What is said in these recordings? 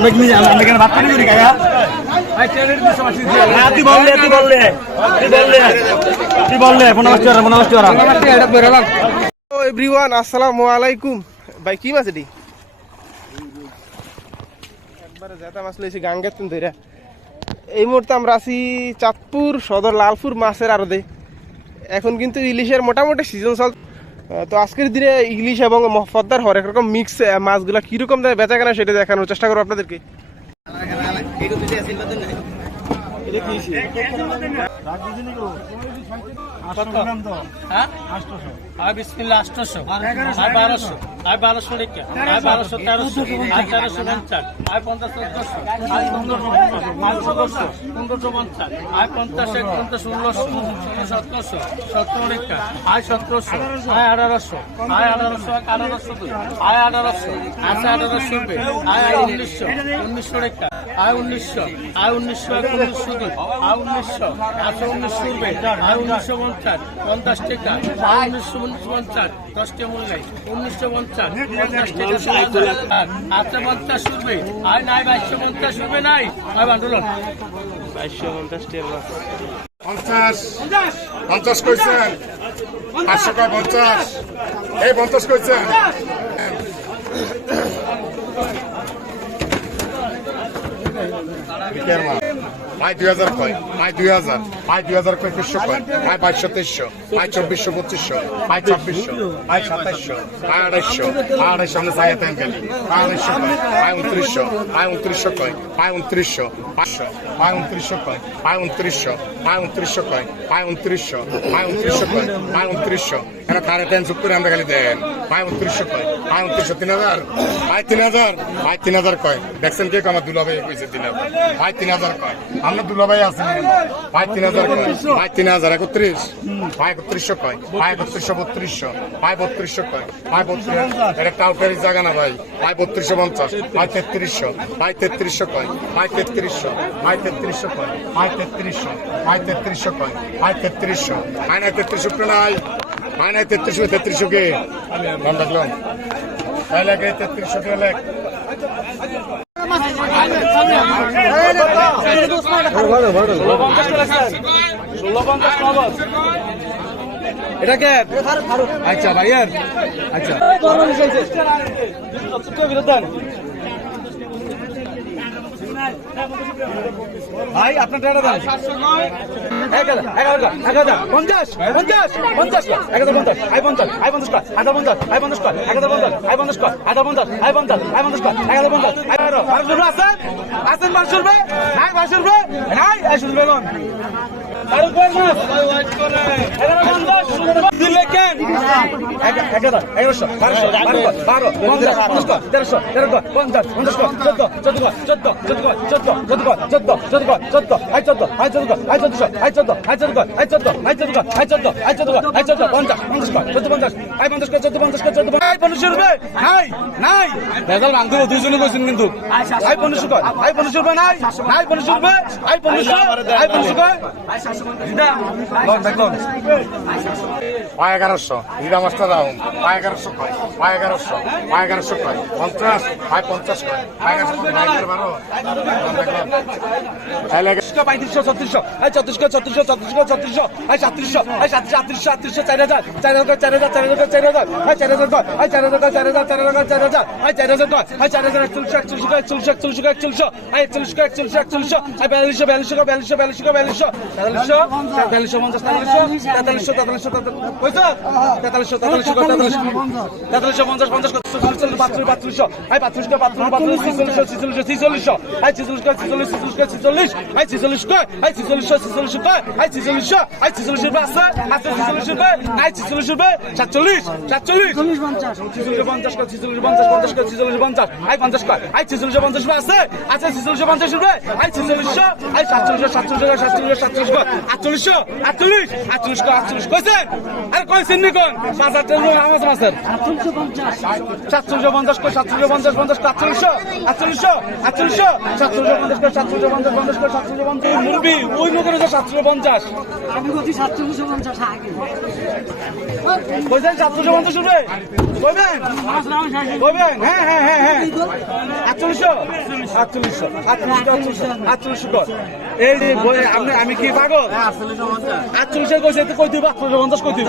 আমরা কি আমরা এখানে ভাত পানি করি কাকা? তুই বললে তুই বললে তুই বললে তুই বললে পনেরো টাকা পনেরো টাকা ও এভরিওয়ান আসসালামু আলাইকুম। ভাই কি মাছ এটি? একবারে জেতা মাছ লইছি গাঙ্গের তুন ধরে এই মুহূর্তে আমরা আছি চাঁদপুর সদর লালপুর মাছের আড়দে এখন কিন্তু ইলিশের মোটামুটি সিজন চল আহ, তো আজকের দিনে ইলিশ এবং পদ্মার হরেক রকম মিক্স মাছগুলা কীরকম দেয় বেচা কেনা সেটা দেখানোর চেষ্টা করব আপনাদেরকে। আটশোশো আর ষোলো সতেরোশো। আর আঠারোশো। আর আঠারোশো এক আঠারোশো আর উনিশশো। উনিশশো রেখা আর উনিশশো আর উনিশশো এক উনিশশো দুই আর উনিশশো আছে উনিশশো রুপে আর উনিশশো পঞ্চাশ পঞ্চাশ টাকা আর উনিশশো পঞ্চাশ দশটা মূল্য উনিশশো পঞ্চাশ পঞ্চাশ টাকা আছে পঞ্চাশ। রুপে আর নাই বাইশশো পঞ্চাশ রুপে নাই। আর বান্ধব বাইশশো পঞ্চাশ টাকা পঞ্চাশ পঞ্চাশ। কইছেন। পাঁচশো টাকা পঞ্চাশ। এই পঞ্চাশ কইছেন। মাল। দুই হাজার কয় পাই দুই হাজার পাই দুই হাজার কয় তেইশশো কয় পাই বাইশশো তেইশশো পাই চব্বিশশো পঁচিশশো পাই ছাব্বিশশো পাই সাতাইশশো পাই আড়াইশশো পাই আড়াইশো আমরা চাই তেন গেলি পাই আড়াইশো কয় পাই উনত্রিশশো পাই উনত্রিশশো কয় পাই উনত্রিশশো পাঁচশো পাই উনত্রিশশো কয় পাই উনত্রিশশো পাই উনত্রিশশো কয় পাই উনত্রিশশো পাই উনত্রিশশো কয় পাই উনত্রিশশো এরা কারে টেন চুপ করে আমরা খালি দেন পাই উনত্রিশশো কয়। পাই উনত্রিশশো তিন হাজার। পাই তিন হাজার। পাই তিন হাজার কয়। দেখছেন কে আমার দুলাভাই কইছে তিন হাজার। পাই তিন হাজার কয়। আমরা দুলাভাই আছেন পাই তিন হাজার পাই তিন হাজার একত্রিশ। পাই একত্রিশশো কয়। পাই একত্রিশশো বত্রিশশো। পাই বত্রিশশো কয়। পাই বত্রিশ এটা টাউটারি জায়গা না ভাই। পাই বত্রিশশো পঞ্চাশ। পাই তেত্রিশশো। পাই তেত্রিশশো কয়। পাই তেত্রিশশো। পাই তেত্রিশশো কয়। পাই তেত্রিশশো। পাই তেত্রিশশো কয়। পাই তেত্রিশশো। পাই নাই তেত্রিশশো নাই। পাই নাই তেত্রিশশো তেত্রিশশো কে নাম ডাকলাম তাই লাগে তেত্রিশশো কে লেখ এটা কে আচ্ছা ভাইয়ের আচ্ছা ভাই আপনার টাকা দেন। এক হাজার, এক হাজার, এক হাজার, আই পঞ্চাশ, আই পঞ্চাশ হাজার পঞ্চাশ, আই পঞ্চাশ এক হাজার আই পঞ্চাশ হাজার পঞ্চাশ, আই পঞ্চাশ, আই পঞ্চাশ এক হাজার পঞ্চাশ, বারোশো রুপে আছেন? আছেন বারোশো রুপে? নাই বারোশো রুপে? নাই, পঞ্চাশ, দিলে কেন? এক- এক হাজার, এগারোশো, বারোশো, বারো পঞ্চাশ, পঞ্চাশ তেরোশো, তেরো পঞ্চাশ, পঞ্চাশ চোদ্দ, চোদ্দ চোদ্দ, চোদ্দ চোদ্দ, চোদ্দ চোদ্দ, চোদ্দ আই চোদ্দ, আই চোদ্দ আই চোদ্দশো, আই চোদ্দ, আই চোদ্দ আই চোদ্দ, আই চোদ্দ আই চোদ্দ, আই চোদ্দ আই চোদ্দ, পঞ্চাশ, পঞ্চাশ চোদ্দ পঞ্চাশ, আই পঞ্চাশ চোদ্দ পঞ্চাশ চোদ্দ পঞ্চাশ, রুপে, নাই, নাই, ভেজাল ভাঙতে দুইজনে কইছেন কিন্তু, আই পনেরোশো কর, আই পনেরোশো রুপে নাই, নাই পনেরোশো রুপে, আই পনেরোশো, আই লন। পায় এগারোশো হীরা মাস্টার রাউন্ড পায় এগারোশো কয় পায় এগারোশো পায় এগারোশো কয় পঞ্চাশ পায় পঞ্চাশ কয় পায় এগারোশো বারো হাজার হাজার হাজার চার হাজার চার হাজার চার হাজার চার হাজার তেতাল্লিশশো পঞ্চাশ তেতাল্লিশশো তেতাল্লিশশো তেতাল্লিশশো তেতাল্লিশশো পঞ্চাশ পঞ্চাশ পাঁচচল্লিশ পাঁচচল্লিশশো আই ছিচল্লিশশো ছিচল্লিশশো ছিচল্লিশশো আই ছিচল্লিশশো ছিচল্লিশ ছিচল্লিশশো ছিচল্লিশ আই ছিচল্লিশশো আই ছিচল্লিশশো ছিচল্লিশশো আই ছিচল্লিশশো আই ছিচল্লিশ রুপে আছে আছে ছিচল্লিশ রুপে আই ছিচল্লিশ রুপে সাতচল্লিশ সাতচল্লিশ ছিচল্লিশ পঞ্চাশ কর ছিচল্লিশ পঞ্চাশ পঞ্চাশ ছিচল্লিশ পঞ্চাশ আই পঞ্চাশ আই ছিচল্লিশ পঞ্চাশ রুপে আছে আছে ছিচল্লিশ পঞ্চাশ রুপে আই ছিচল্লিশশো আই সাতচল্লিশ সাতচল্লিশ সাতচল্লিশ সাতচল্লিশ কর আটচল্লিশশো আটচল্লিশ আটচল্লিশ কো আটচল্লিশ কইছেন আর কইছেন নি কোন পাঁচ হাজার মাছের সাতচল্লিশশো পঞ্চাশ কই সাতচল্লিশশো পঞ্চাশ পঞ্চাশ আটচল্লিশশো আটচল্লিশশো আটচল্লিশশো সাতচল্লিশশো পঞ্চাশ কই সাতচল্লিশশো পঞ্চাশ পঞ্চাশ কই সাতচল্লিশশো পঞ্চাশ মুরবি ওই নগরে তো সাতচল্লিশশো পঞ্চাশ আমি বলছি সাতচল্লিশশো পঞ্চাশ সাতচল্লিশশো উঠবে কইবেন কইবেন হ্যাঁ হ্যাঁ হ্যাঁ হ্যাঁ আটচল্লিশশো আটচল্লিশশো আটচল্লিশশো আটচল্লিশশো কর এই আমি কি পাগল আটচল্লিশে কইছে কই দিব আটচল্লিশশো পঞ্চাশ কই দিব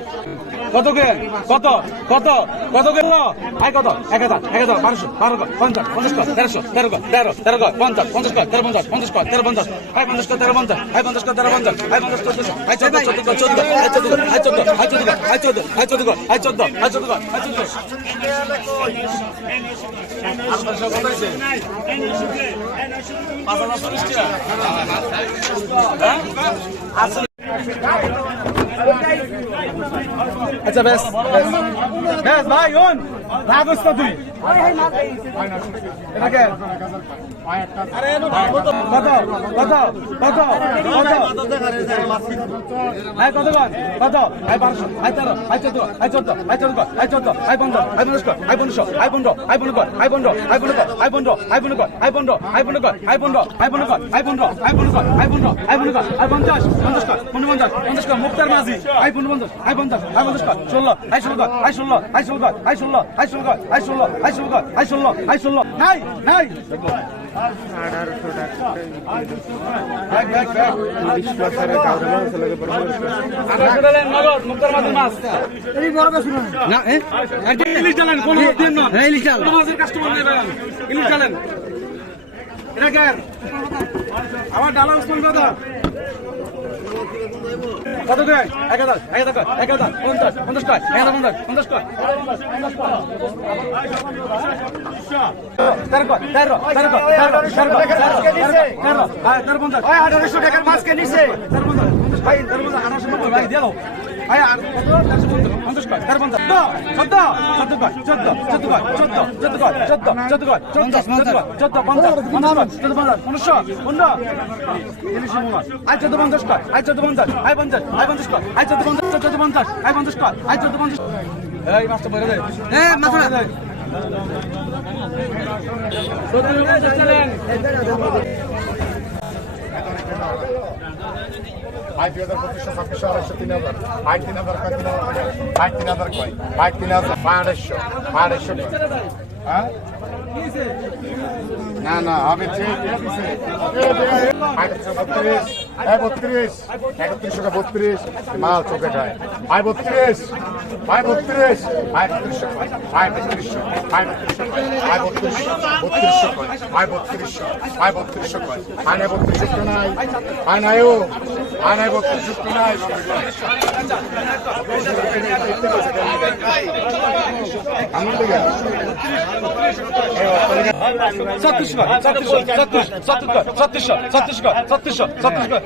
কত কে কত কত কত কে আই কত এক হাজার এক হাজার বারোশো বারো কর, পঞ্চাশ পঞ্চাশ কর তেরোশো তেরো কর তেরো তেরো কর পঞ্চাশ পঞ্চাশ কর তেরো পঞ্চাশ পঞ্চাশ কর তেরো পঞ্চাশ আই পঞ্চাশ কর তেরো পঞ্চাশ আই পঞ্চাশ কর তেরো পঞ্চাশ আই পঞ্চাশ কর দুশো আই চোদ্দ চোদ্দ কর চোদ্দ আই চোদ্দ কর আই চোদ্দ আই চোদ্দ কর চোদ্দ চোদ্দ কর চোদ্দ চোদ্দ কর চোদ্দ আটশো কত হয়েছে? পাঁচ হাজার চল্লিশ টাকা। আচ্ছা ব্যাস ব্যাস ভাই ওন রাগ হইস না তুই এটাকে কত কত কত হ্যাঁ কত কত আই বারোশো আই তেরো আই চোদ্দ আই চোদ্দ আই চোদ্দ আই চোদ্দ আই পনেরো আই পনেরো আই পনেরোশো আই পনেরো আই পনেরো আই পনেরো আই পনেরো আই পনেরো আই আই পনেরো আই পনেরো আই আই পনেরো আই পনেরো আই আই পনেরো আই আই পঞ্চাশ পঞ্চাশ কর পনেরো পঞ্চাশ পঞ্চাশ কর মুক্তার মাঝি আই পনেরো পঞ্চাশ আই পঞ্চাশ আই পঞ্চাশ কর ষোলো আই ষোলো আই ষোলো আই ষোলো আই ষোলো আই ষোলো আই ষোলো আই ষোলো আই ষোলো আই নাই নাই। ইলিশ চাল কাস্টমার নাই আমার ডালা উসমান কত করে এক হাজার এক হাজার এক হাজার পঞ্চাশ পঞ্চাশ টাকা এক হাজার পঞ্চাশ পঞ্চাশ টাকা আঠারোশো টাকার মাছকে নিচে আঠারোশো ভাই আঠারোশো এই মাছটা বলে দে হ্যাঁ মাছটা সত্তর পঞ্চাশ আই দুই হাজার পঁচিশশো, ছাব্বিশশো, আড়াইশো, তিন হাজার। আই তিন হাজার কয় তিন হাজার? আই তিন হাজার কয়? আই তিন হাজার, পাঁচ আড়াইশো, পাঁচ হ্যাঁ? না না, হবে আয় বত্রিশ একত্রিশ টাকা বত্রিশ, মাল চোখে খায় আয় বত্রিশ আয় বত্রিশ আয় বত্রিশ আয় বত্রিশ আয় বত্রিশ আয় বত্রিশ আয় বত্রিশ আয় নাই, বত্রিশ নাই আয় নাই ও আয় নাই বত্রিশ নাই ছত্রিশগড় ছত্রিশগড় ছত্রিশগড় ছত্রিশগড় ছত্রিশগড় ছত্রিশগড় ছত্রিশগড়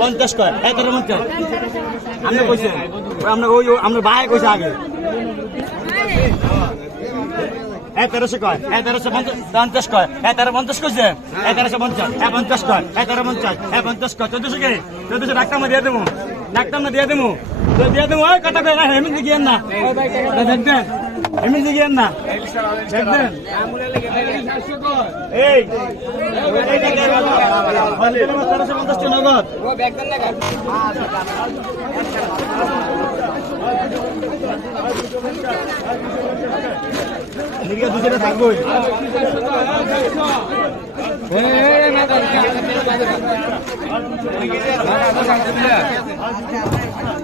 পঞ্চাশ কয় এগারো পঞ্চাশ আপনি কইছেন আমরা ওই আমরা বাইরে কইছে আগে এগারোশো কয় এগারোশো পঞ্চাশ কয় এগারো পঞ্চাশ কইছে এগারোশো পঞ্চাশ এ পঞ্চাশ কয় এগারো পঞ্চাশ এ পঞ্চাশ কয় চোদ্দশো কে চোদ্দশো টাকা দিয়ে দেবো বারো না দিয়ে দেবো দিয়ে দেবো কাটা হ্যাঁ বারো পঞ্চাশ হ্যাঁ তেরোশো তেরোশো কয় হ্যাঁ তেরোশো হ্যাঁ তেরো পঞ্চাশ হ্যাঁ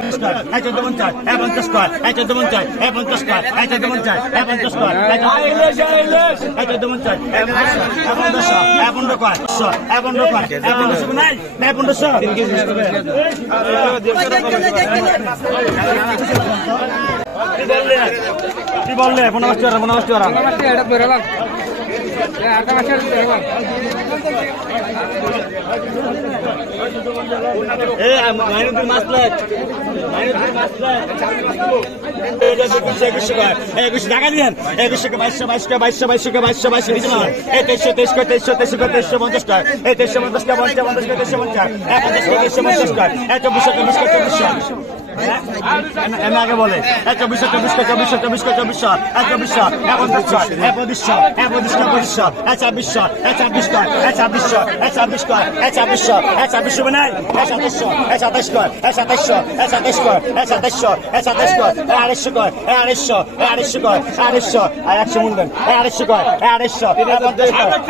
হ্যাঁ পঞ্চাশ হ্যাঁ পঞ্চাশ হ্যাঁ চোদ্দ পঞ্চাশ হ্যাঁ পঞ্চাশ কয় হ্যাঁ চোদ্দ পঞ্চাশ হ্যাঁ পঞ্চাশ কয় হ্যাঁ চোদ্দ পঞ্চাশ হ্যাঁ পঞ্চাশ কয় হ্যাঁ চোদ্দ পঞ্চাশ হ্যাঁ পনেরোশো হ্যাঁ পনেরো কয় হ্যাঁ পনেরো কয় হ্যাঁ পনেরোশো নাই হ্যাঁ পনেরোশো কি বললে একুশশো টাকা পঞ্চাশ তেইশশো পঞ্চাশ কয় পঞ্চাশ কয় এক চব্বিশশো চব্বিশশো চব্বিশশো চব্বিশশো চব্বিশশো এক চব্বিশশো এক পঞ্চাশশো এক পঁচিশশো এক পঁচিশশো পঁচিশশো এক ছাব্বিশশো এক এক ছাব্বিশশো এক ছাব্বিশ কয় এক ছাব্বিশশো ছাব্বিশশো বানাই এক সাতাশশো এক সাতাশ কয় এক সাতাশশো এক সাতাশ কয় এক সাতাশশো এক সাতাশ কয় এক আড়াইশো কয় এক আড়াইশো আড়াইশো কয় আড়াইশো আর একশো মূলধন এক আড়াইশো কয় এক আড়াইশো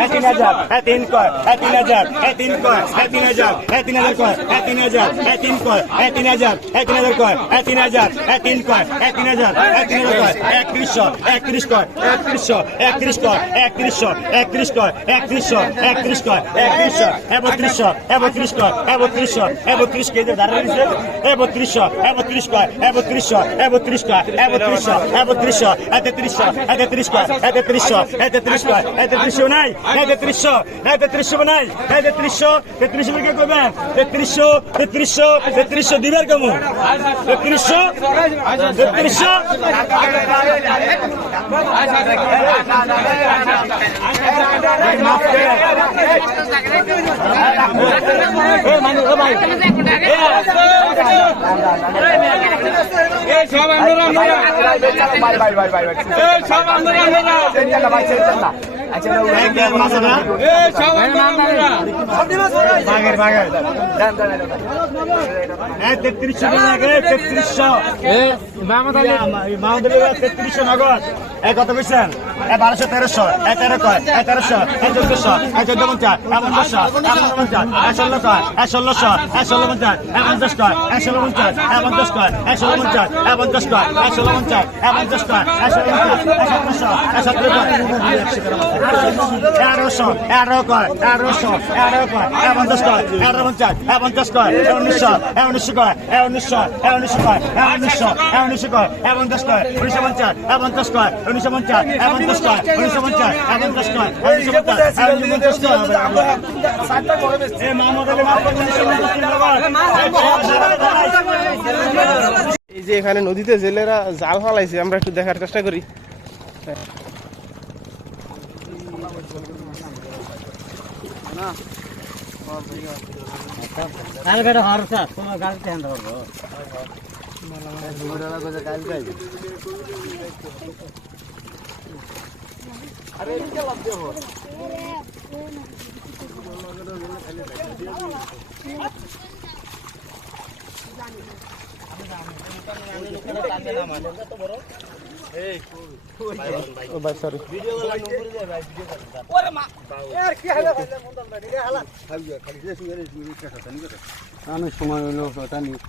এক তিন হাজার এক তিন কয় এক তিন হাজার এক তিন কয় এক তিন হাজার এক তিন হাজার কয় এক তিন হাজার এক তিন কয় তিন হাজার এক তিন হাজার কয় এক তিন হাজার এক তিন কয় এক তিন হাজার এক তিন হাজার কয় একত্রিশশো একত্রিশ কয় একত্রিশশো একত্রিশ কয় একত্রিশশো একত্রিশ কয় একত্রিশশো একত্রিশ কয় একত্রিশশো একত্রিশশো একত্রিশ কয় একত্রিশশো একত্রিশ কেজি দাঁড়িয়ে দিচ্ছে একত্রিশশো একত্রিশ কয় একত্রিশশো একত্রিশ কয় একত্রিশশো একত্রিশশো একত্রিশশো একত্রিশ কয় একত্রিশশো একত্রিশ কয় একত্রিশশো নাই একত্রিশশো একত্রিশশো নাই একত্রিশশো তেত্রিশশো বিক্রি করবেন তেত্রিশশো তেত্রিশশো তেত্রিশশো দিবেন কেমন তেত্রিশশো তেত্রিশশো একদম মাছ না বাগের বাগের হ্যাঁ তেত্রিশশো লাগে তেত্রিশশো মাহমুদুল তেত্রিশশো নগদ এ কত কইছেন এ বারোশো তেরোশো এ তেরো কয় এ তেরোশো এ চোদ্দশো এ চোদ্দ পঞ্চাশ এ পঞ্চাশশো এ পঞ্চাশ এ ষোলো কয় এ ষোলোশো এ ষোলো পঞ্চাশ এ পঞ্চাশ কয় এ ষোলো পঞ্চাশ এ পঞ্চাশ কয় এ ষোলো পঞ্চাশ এ পঞ্চাশ কয় এ ষোলো পঞ্চাশ এ পঞ্চাশ কয় এ ষোলো পঞ্চাশ এ সতেরোশো এ সতেরো কয় কয় কয় পঞ্চাশ কয় উনিশশো উনিশশো কয় উনিশশো উনিশশো উনিশশো কয় কয় উনিশশো পঞ্চাশ কয় উনিশশো পঞ্চাশ কয় উনিশশো পঞ্চাশ কয় এই যে এখানে নদীতে জেলেরা জাল ফালাইছে আমরা একটু দেখার চেষ্টা করি গাড়ি হরসা তোমার গাড়িতে হ্যান্ড করব ও ভাই সরি আমি সময় হলো ওটা নিয়ে